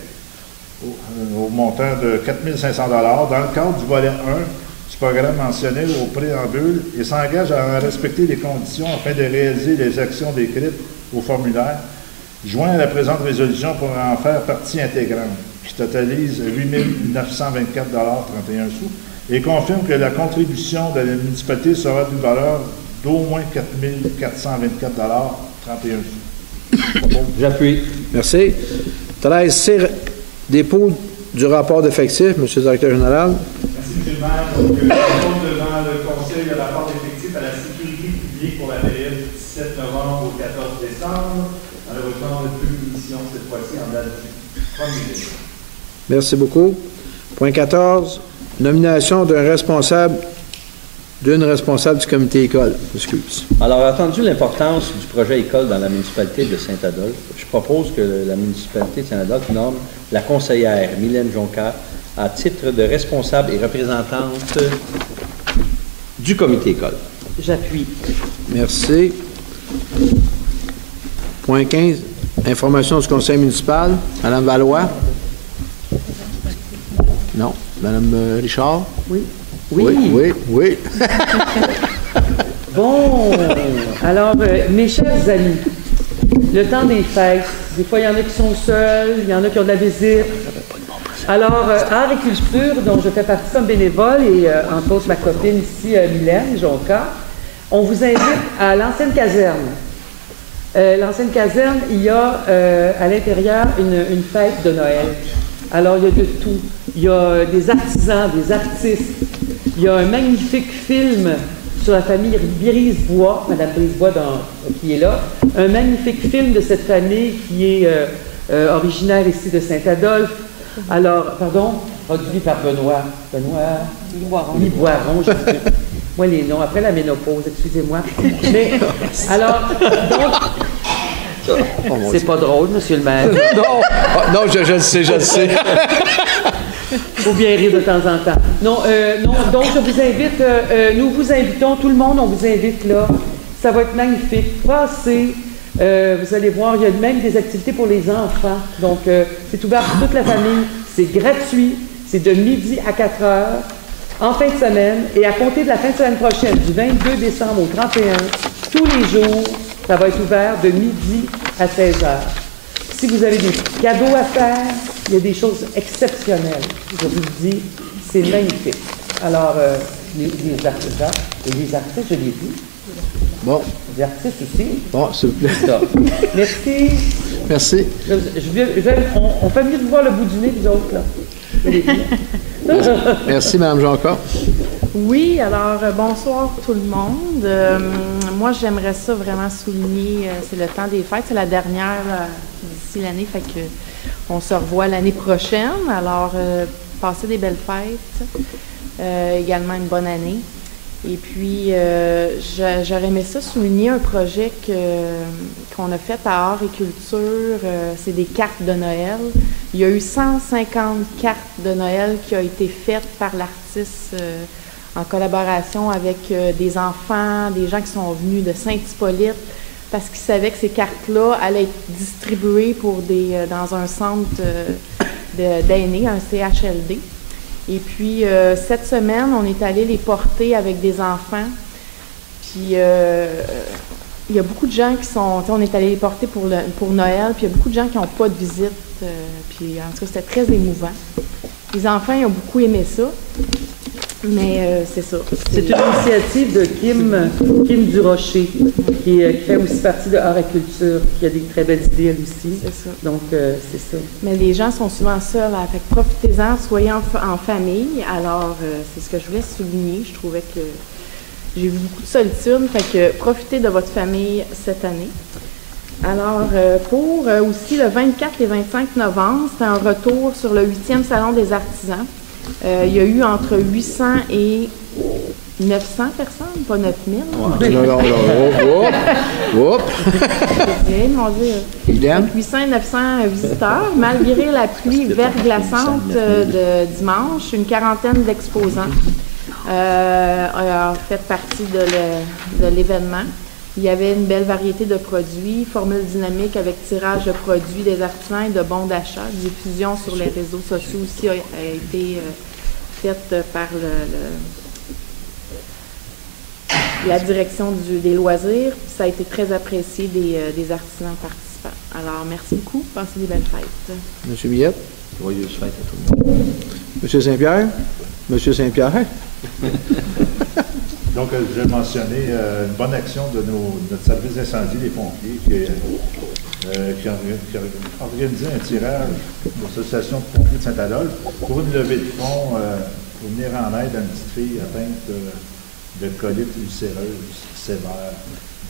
au montant de 4 500 $ dans le cadre du volet 1 du programme mentionné au préambule et s'engage à respecter les conditions afin de réaliser les actions décrites au formulaire, joint à la présente résolution pour en faire partie intégrante, qui totalise 8 924 $ 31 sous, et confirme que la contribution de la municipalité sera d'une valeur d'au moins 4 424 $ 31 sous. J'appuie. Merci. 13C, dépôt du rapport d'effectifs, M. le directeur général. Merci, M. le maire. Donc, je propose devant le Conseil le rapport d'effectifs à la sécurité publique pour la période du 17 novembre au 14 décembre. Malheureusement, on n'a plus d'émission cette fois-ci en date du 1er décembre. Merci beaucoup. Point 14, nomination d'une responsable du comité école. Excuse. Alors, attendu l'importance du projet école dans la municipalité de Saint-Adolphe, je propose que la municipalité de Saint-Adolphe nomme la conseillère Mylène Jonca à titre de responsable et représentante du comité école. J'appuie. Merci. Point 15, information du conseil municipal. Madame Valois? Non. Madame Richard? Oui. Oui. Bon, alors, mes chers amis, le temps des fêtes, des fois, il y en a qui sont seuls, il y en a qui ont de la visite. Alors, Art et Culture, dont je fais partie comme bénévole, et entre autres ma copine ici, Mylène Jonca, on vous invite à l'ancienne caserne. L'ancienne caserne, il y a à l'intérieur une fête de Noël. Alors, il y a de tout. Il y a des artisans, des artistes. Il y a un magnifique film sur la famille Brisebois, Madame Brisebois qui est là. Un magnifique film de cette famille qui est originaire ici de Saint-Adolphe. Alors, pardon, produit par Benoît Liboiron. Moi, les noms, après la ménopause, excusez-moi. Mais, alors, donc, c'est pas drôle, monsieur le maire. Non, je le sais. Il faut bien rire de temps en temps. Non, donc je vous invite, nous vous invitons, tout le monde, on vous invite là. Ça va être magnifique. Passez, vous allez voir, il y a même des activités pour les enfants. Donc, c'est ouvert pour toute la famille. C'est gratuit. C'est de midi à 4 heures, en fin de semaine. Et à compter de la fin de semaine prochaine, du 22 décembre au 31, tous les jours, ça va être ouvert de midi à 16 heures. Si vous avez des cadeaux à faire, il y a des choses exceptionnelles. Je vous le dis, c'est magnifique. Alors, les artisans et les artistes, je l'ai dit, Bon. Les artistes aussi. Bon, s'il vous plaît. Ça. Merci. Merci. On fait mieux de voir le bout du nez, vous autres, là. Merci, Mme Jonca. Oui, alors bonsoir tout le monde. Moi, j'aimerais ça vraiment souligner, c'est le temps des fêtes, c'est la dernière d'ici l'année, fait que on se revoit l'année prochaine. Alors, passez des belles fêtes, également une bonne année. Et puis, j'aurais aimé ça souligner un projet qu'on a fait à Art et Culture, c'est des cartes de Noël. Il y a eu 150 cartes de Noël qui ont été faites par l'artiste en collaboration avec des enfants, des gens qui sont venus de Saint-Hippolyte, parce qu'ils savaient que ces cartes-là allaient être distribuées dans un centre d'aînés, un CHLD. Et puis, cette semaine, on est allé les porter avec des enfants. Puis, il y a beaucoup de gens qui sont... On est allé les porter pour Noël, puis il y a beaucoup de gens qui n'ont pas de visite. Puis, en tout cas, c'était très émouvant. Les enfants, ils ont beaucoup aimé ça. Mais c'est ça. C'est une initiative de Kim Durocher, qui fait aussi partie de Art et Culture, qui a des très belles idées, elle aussi. C'est ça. Donc, c'est ça. Mais les gens sont souvent seuls, hein, fait que profitez-en, soyez en famille. Alors, c'est ce que je voulais souligner. Je trouvais que j'ai vu beaucoup de solitude, fait que profitez de votre famille cette année. Alors, pour aussi le 24 et 25 novembre, c'est un retour sur le 8e Salon des artisans. Il y a eu entre 800 et 900 personnes, pas 9000. Mon Dieu. 800 et 900 visiteurs. Malgré la pluie verglaçante de dimanche, une quarantaine d'exposants ont fait partie de l'événement. Il y avait une belle variété de produits, formule dynamique avec tirage de produits des artisans et de bons d'achat. Diffusion sur les réseaux sociaux aussi a été faite par la direction des loisirs. Ça a été très apprécié des artisans participants. Alors, merci beaucoup. Passez des belles fêtes. Monsieur Millette. Joyeuses fêtes à tout le monde. Monsieur Saint-Pierre. Monsieur Saint-Pierre. Donc, je vais mentionner une bonne action de notre service d'incendie, les pompiers, qui a organisé un tirage de l'Association de pompiers de Saint-Adolphe pour une levée de fonds pour venir en aide à une petite fille atteinte de colite ulcéreuse sévère.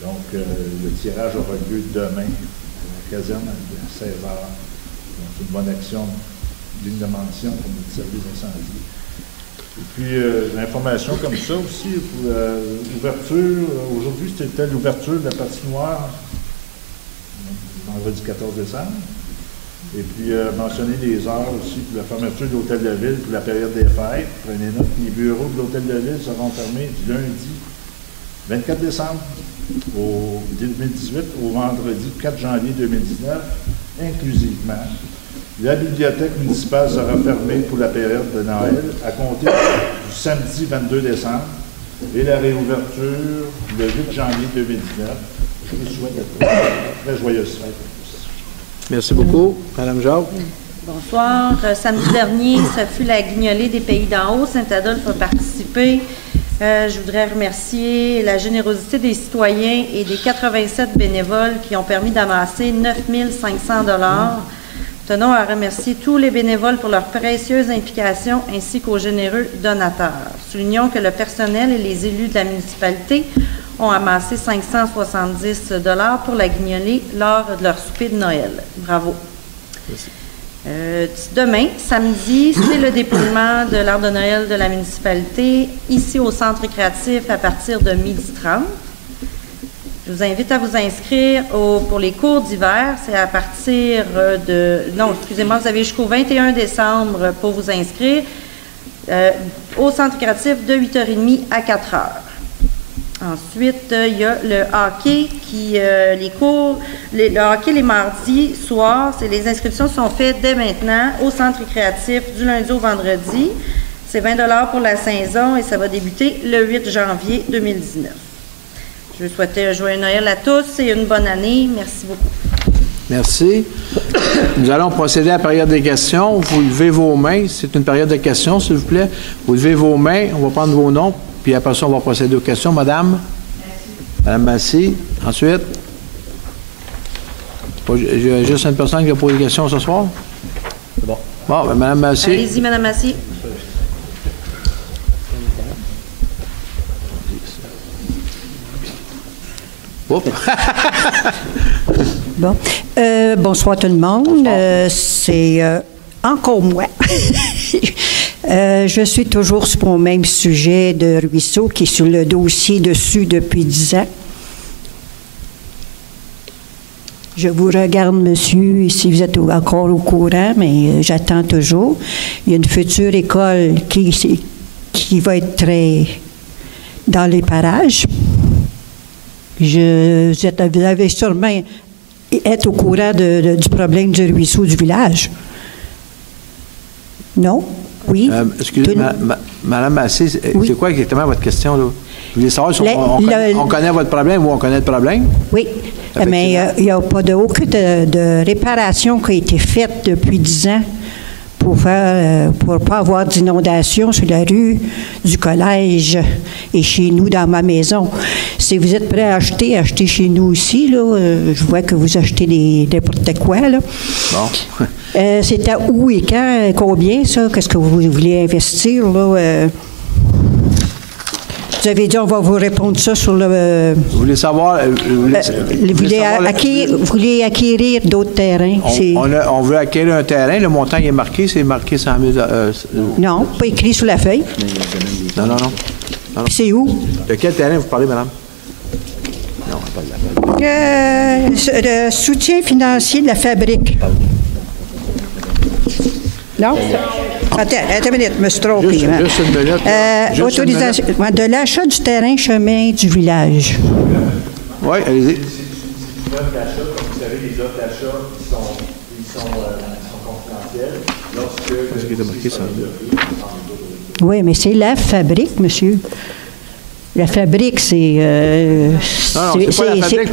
Donc, le tirage aura lieu demain à la caserne à 16h. Donc, c'est une bonne action digne de mention pour notre service d'incendie. Et puis, l'information comme ça aussi, ouverture, aujourd'hui c'était l'ouverture de la patinoire, vendredi 14 décembre. Et puis, mentionner les heures aussi pour la fermeture de l'hôtel de ville pour la période des fêtes. Prenez note, les bureaux de l'hôtel de ville seront fermés du lundi 24 décembre 2018 au vendredi 4 janvier 2019, inclusivement. La bibliothèque municipale sera fermée pour la période de Noël à compter du samedi 22 décembre et la réouverture le 8 janvier 2019. Je vous souhaite de très joyeuses fêtes. Merci beaucoup. Madame Jacques. Bonsoir. Samedi dernier, ce fut la guignolée des Pays d'en haut. Saint-Adolphe a participé. Je voudrais remercier la générosité des citoyens et des 87 bénévoles qui ont permis d'amasser 9 500 $. Tenons à remercier tous les bénévoles pour leur précieuse implication ainsi qu'aux généreux donateurs. Soulignons que le personnel et les élus de la municipalité ont amassé 570 $ pour la guignolée lors de leur souper de Noël. Bravo. Merci. Demain, samedi, c'est le dépouillement de l'arbre de Noël de la municipalité, ici au centre récréatif à partir de 12h30. Je vous invite à vous inscrire pour les cours d'hiver. C'est à partir de... Non, excusez-moi, vous avez jusqu'au 21 décembre pour vous inscrire au centre récréatif de 8h30 à 4h. Ensuite, il y a le hockey le hockey les mardis soirs. Les inscriptions sont faites dès maintenant au centre récréatif du lundi au vendredi. C'est 20 $ pour la saison et ça va débuter le 8 janvier 2019. Je vous souhaite un joyeux Noël à tous et une bonne année. Merci beaucoup. Merci. Nous allons procéder à la période des questions. Vous levez vos mains. C'est une période de questions, s'il vous plaît. Vous levez vos mains. On va prendre vos noms. Puis après ça, on va procéder aux questions. Madame? Madame Massé. Ensuite, j'ai juste une personne qui a posé des questions ce soir. C'est bon. Bon, ben, Madame Massé. Allez-y, Madame Massy. Oups. Bon. Bonsoir tout le monde. C'est encore moi. Je suis toujours sur mon même sujet de ruisseau qui est sur le dossier dessus depuis 10 ans. Je vous regarde, monsieur, si vous êtes encore au courant, mais j'attends toujours. Il y a une future école qui va être très dans les parages. Vous avez sûrement été au courant du problème du ruisseau du village. Non? Oui? Excusez, Madame Massé, oui. C'est quoi exactement votre question, là? Vous voulez savoir si on connaît votre problème ou on connaît le problème? Oui, mais il n'y a pas aucune de réparation qui a été faite depuis 10 ans pour ne pas avoir d'inondation sur la rue du collège et chez nous dans ma maison. Si vous êtes prêts à acheter, achetez chez nous aussi. Là. Je vois que vous achetez n'importe quoi. Là. Bon. C'est à où et quand, combien, ça? Qu'est-ce que vous voulez investir, là? Vous avez dit, on va vous répondre ça sur le... Vous voulez savoir... vous voulez acquérir d'autres terrains? On veut acquérir un terrain. Le montant il est marqué. C'est marqué 100 000... non, pas écrit sur la feuille. Non. C'est où? De quel terrain vous parlez, madame? Non, pas de la fabrique. Le soutien financier de la fabrique. Non? Attends une minute, je me suis trompée. Juste une minute. Autorisation de l'achat du terrain chemin du village. Oui, allez-y. C'est une offre d'achat. Comme vous savez, les offres d'achat sont confidentielles. Qu'est-ce qui est marqué, ça? Oui, mais c'est la fabrique, monsieur. La fabrique, c'est... non, c'est pas la fabrique.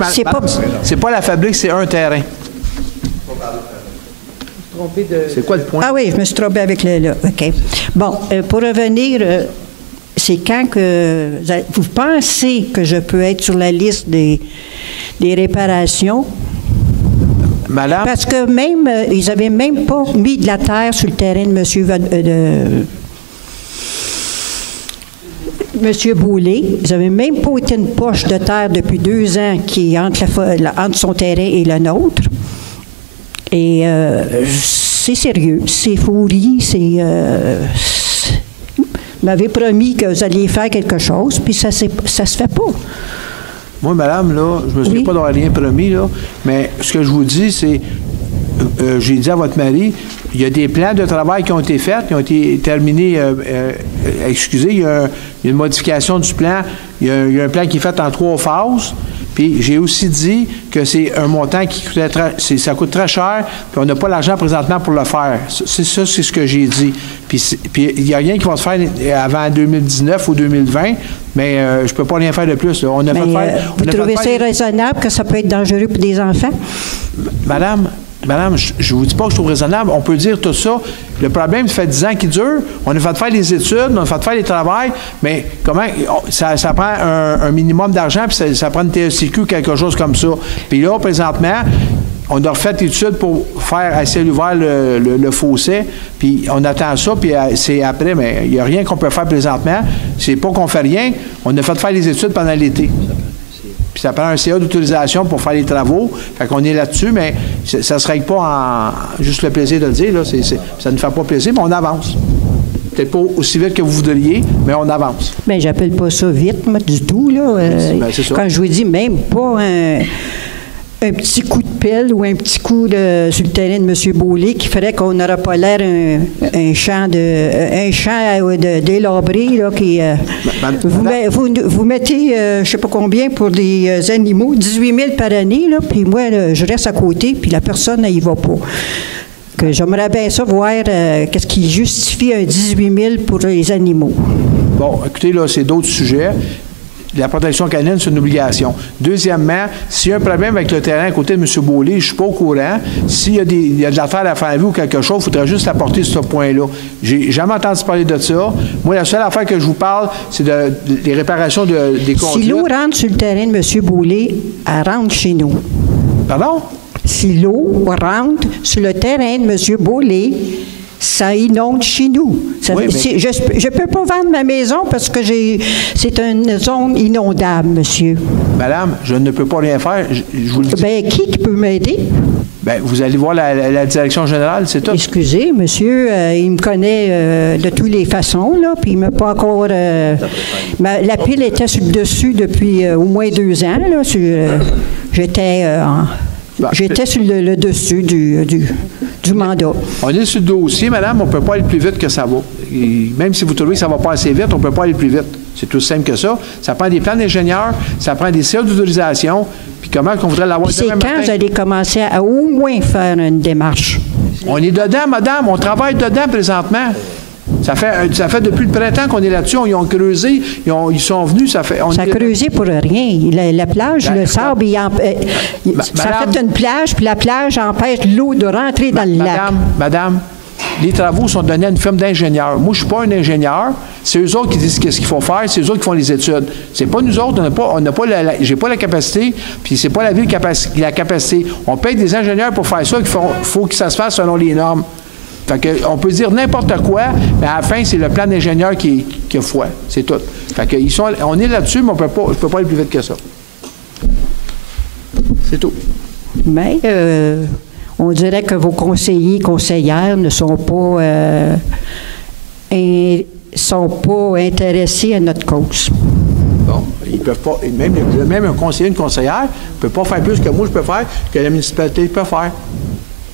C'est pas la fabrique, c'est un terrain. C'est quoi le point? Ah oui, je me suis trompée avec le là. OK. Bon, pour revenir, c'est quand que vous pensez que je peux être sur la liste des réparations? Madame? Parce que même, ils n'avaient même pas mis de la terre sur le terrain de Monsieur Boulay. Ils n'avaient même pas été une poche de terre depuis 2 ans qui est entre son terrain et le nôtre. Et c'est sérieux, c'est fourri, vous m'avez promis que vous alliez faire quelque chose, puis ça se fait pas. Moi, madame, là, je me souviens pas d'avoir rien promis, là, mais ce que je vous dis, c'est, j'ai dit à votre mari, il y a des plans de travail qui ont été faits, qui ont été terminés, excusez, il y a une modification du plan, il y a un plan qui est fait en 3 phases. Puis j'ai aussi dit que c'est un montant qui coûtait ça coûte très cher, puis on n'a pas l'argent présentement pour le faire. C'est ce que j'ai dit. Puis il n'y a rien qui va se faire avant 2019 ou 2020, mais je ne peux pas rien faire de plus. Là. Vous trouvez ça raisonnable que ça peut être dangereux pour des enfants? Madame, je ne vous dis pas que je trouve raisonnable. On peut dire tout ça. Le problème, ça fait 10 ans qu'il dure. On a fait faire les études, on a fait faire les travaux, mais comment ça prend un minimum d'argent, puis ça prend une TSCQ, quelque chose comme ça. Puis là, présentement, on a refait l'étude pour faire à ciel ouvert le fossé, puis on attend ça, puis c'est après, mais il n'y a rien qu'on peut faire présentement. C'est pas qu'on fait rien. On a fait faire les études pendant l'été. Puis ça prend un CA d'autorisation pour faire les travaux. Fait qu'on est là-dessus, mais ça ne se règle pas en juste le plaisir de le dire. Là. Ça ne fait pas plaisir, mais on avance. Peut-être pas aussi vite que vous voudriez, mais on avance. Bien, j'appelle pas ça vite, moi, du tout. Là. C'est ça. Quand je vous dis même pas un petit coup de pelle ou un petit coup sur le terrain de M. Beaulieu qui ferait qu'on n'aurait pas l'air un champ délabré. Là, vous mettez, je ne sais pas combien, pour des animaux, 18 000 par année, là, puis moi, je reste à côté, puis la personne, elle y va pas. Que j'aimerais bien ça voir qu'est-ce qui justifie un 18 000 pour les animaux. Bon, écoutez, là, c'est d'autres sujets. la protection canine, c'est une obligation. Deuxièmement, s'il y a un problème avec le terrain à côté de M. Beaulieu, je ne suis pas au courant. S'il y a de l'affaire à faire ou quelque chose, il faudrait juste apporter ce point-là. J'ai jamais entendu parler de ça. Moi, la seule affaire que je vous parle, c'est des réparations des conduites. Si l'eau rentre sur le terrain de M. Beaulieu, elle rentre chez nous. Pardon? Si l'eau rentre sur le terrain de M. Beaulieu, ça inonde chez nous. Oui, mais... Je ne peux pas vendre ma maison parce que c'est une zone inondable, monsieur. Madame, je ne peux pas rien faire. Je vous le dis. Bien, qui peut m'aider? Bien, vous allez voir la direction générale, c'est tout. Excusez, monsieur, il me connaît de toutes les façons, là, puis il ne m'a pas encore... la pile était sur le dessus depuis au moins 2 ans, là. J'étais sur le dessus du mandat. On est sur le dossier, madame, on ne peut pas aller plus vite que ça va. Et même si vous trouvez que ça ne va pas assez vite, on ne peut pas aller plus vite. C'est tout simple que ça. Ça prend des plans d'ingénieurs, ça prend des séries d'autorisation, puis comment qu'on voudrait l'avoir demain matin? C'est quand vous allez commencer à au moins faire une démarche? On est dedans, madame, on travaille dedans présentement. Ça fait depuis le printemps qu'on est là-dessus. Ils ont creusé, ils sont venus. Ça a creusé pour rien. La plage, le sable, ça a fait une plage, puis la plage empêche l'eau de rentrer dans le lac. Madame, les travaux sont donnés à une firme d'ingénieurs. Moi, je ne suis pas un ingénieur. C'est eux autres qui disent qu'est-ce qu'il faut faire. C'est eux autres qui font les études. C'est pas nous autres. J'ai pas la capacité, puis c'est pas la ville qui a la capacité. On paye des ingénieurs pour faire ça. Il faut que ça se fasse selon les normes. Fait que, on peut dire n'importe quoi, mais à la fin, c'est le plan d'ingénieur qui a foi. C'est tout. Fait que, on est là-dessus, mais je ne peux pas aller plus vite que ça. C'est tout. Mais on dirait que vos conseillères ne sont pas, intéressés à notre cause. Bon, ils peuvent pas. Même un conseiller, une conseillère ne peut pas faire plus que moi je peux faire, que la municipalité peut faire.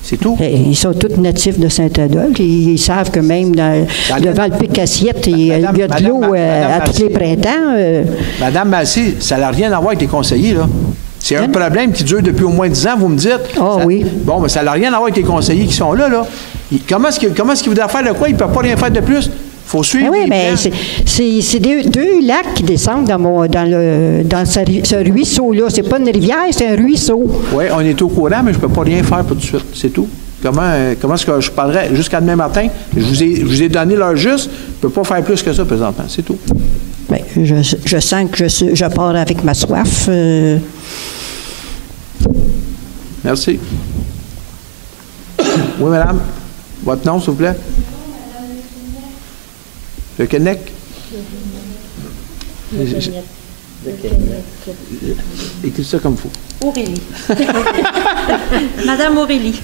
C'est tout. Ils sont tous natifs de Saint-Adolphe. Ils savent que même devant le Pic-Assiette, il y a de l'eau à tous les printemps. Madame Massé, ça n'a rien à voir avec les conseillers, là. C'est un problème qui dure depuis au moins 10 ans, vous me dites. Ah oui. Bon, mais ça n'a rien à voir avec les conseillers qui sont là, là. Comment est-ce qu'ils voudraient faire de quoi? Ils ne peuvent pas rien faire de plus. Il faut suivre. Oui, mais c'est deux lacs qui descendent dans ce ruisseau-là. C'est pas une rivière, c'est un ruisseau. Oui, on est au courant, mais je ne peux pas rien faire pour tout de suite. C'est tout. Comment est-ce que je parlerai jusqu'à demain matin? Je vous ai donné l'heure juste. Je ne peux pas faire plus que ça présentement. C'est tout. Bien, je sens que je pars avec ma soif. Merci. Oui, madame. Votre nom, s'il vous plaît? Le Québec? Écris ça comme il faut. Aurélie. Madame Aurélie.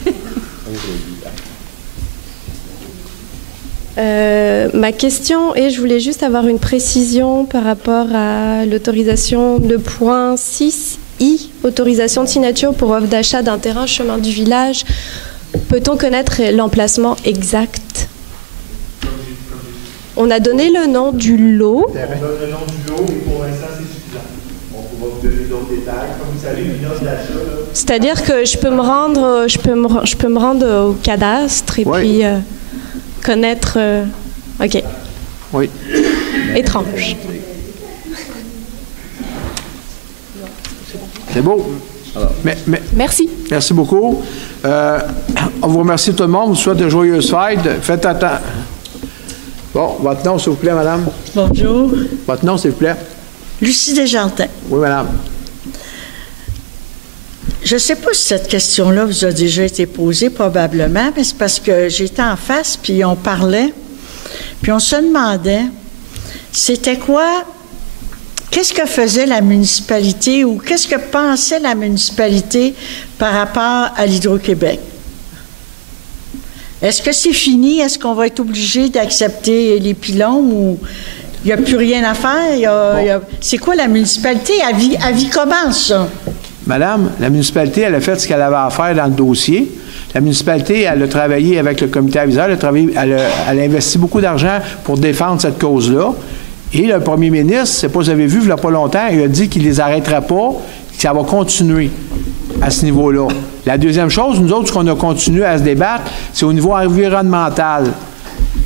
Ma question est, je voulais juste avoir une précision par rapport à l'autorisation de point 6I, autorisation de signature pour offre d'achat d'un terrain chemin du village. Peut-on connaître l'emplacement exact? On a donné le nom du lot. On donne le nom du lot et pour l'instant, c'est suffisant. On pourra vous donner d'autres détails. Comme vous savez, une offre d'achat. C'est-à-dire que je peux me rendre au cadastre et puis connaître. OK. Oui. Étrange. C'est beau. Merci. Merci beaucoup. On vous remercie tout le monde. On vous souhaite de joyeuses fêtes. Faites attention. Bon, votre nom, s'il vous plaît, madame. Bonjour. Votre nom, s'il vous plaît. Lucie Desjardins. Oui, madame. Je ne sais pas si cette question-là vous a déjà été posée, probablement, mais c'est parce que j'étais en face, puis on parlait, puis on se demandait, c'était quoi, qu'est-ce que faisait la municipalité ou qu'est-ce que pensait la municipalité par rapport à l'Hydro-Québec? Est-ce que c'est fini? Est-ce qu'on va être obligé d'accepter les pylônes ou il n'y a plus rien à faire? C'est quoi la municipalité? Elle vit comment, ça? Madame, la municipalité, elle a fait ce qu'elle avait à faire dans le dossier. La municipalité, elle a travaillé avec le comité aviseur, elle a investi beaucoup d'argent pour défendre cette cause-là. Et le premier ministre, je ne sais pas si vous avez vu, il n'y a pas longtemps, il a dit qu'il ne les arrêtera pas, que ça va continuer à ce niveau-là. La deuxième chose, nous autres, ce qu'on a continué à se débattre, c'est au niveau environnemental.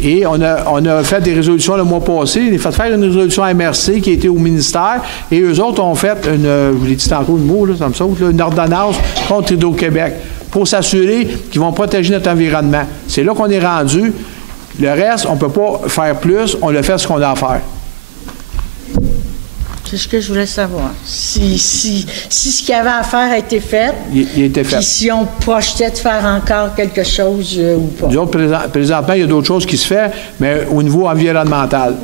Et on a fait des résolutions le mois passé. On a fait faire une résolution MRC qui était au ministère. Et eux autres ont fait je vous l'ai dit tantôt le mot, là, ça me saute, là, une ordonnance contre Hydro-Québec pour s'assurer qu'ils vont protéger notre environnement. C'est là qu'on est rendu. Le reste, on ne peut pas faire plus. On le fait ce qu'on a à faire. C'est ce que je voulais savoir. Si ce qu'il y avait à faire a été fait, il a été fait. Puis si on projetait de faire encore quelque chose ou pas. Nous autres, présentement, il y a d'autres choses qui se font, mais au niveau environnemental.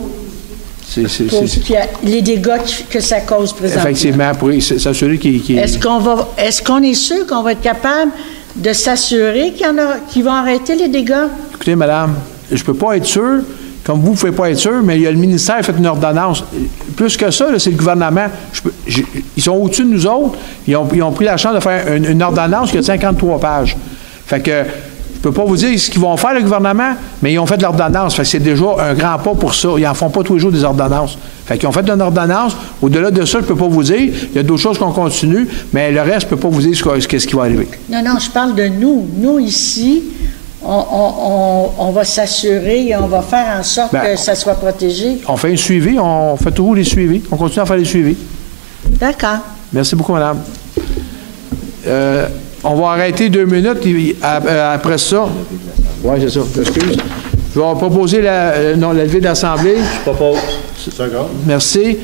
Les dégâts que ça cause présentement. Effectivement, pour s'assurer qu'il... Est-ce qu'on est sûr qu'on va être capable de s'assurer qu'ils vont arrêter les dégâts? Écoutez, madame, je ne peux pas être sûr, comme vous ne pouvez pas être sûr, mais il y a le ministère qui a fait une ordonnance. Plus que ça, c'est le gouvernement. Ils sont au-dessus de nous autres. Ils ont pris la chance de faire une ordonnance qui a 53 pages. Fait que je ne peux pas vous dire ce qu'ils vont faire, le gouvernement, mais ils ont fait de l'ordonnance. Fait que c'est déjà un grand pas pour ça. Ils n'en font pas tous les jours des ordonnances. Fait qu'ils ont fait une ordonnance. Au-delà de ça, je ne peux pas vous dire. Il y a d'autres choses qu'on continue, mais le reste, je ne peux pas vous dire ce qui va arriver. Non, je parle de nous. Nous, ici, on va s'assurer et on va faire en sorte que ça soit protégé. On fait un suivi. On fait toujours les suivis. On continue à faire les suivis. D'accord. Merci beaucoup, madame. On va arrêter 2 minutes après ça. Oui, c'est ça. Excuse. Je vais proposer la levée d'Assemblée. Je propose. Merci.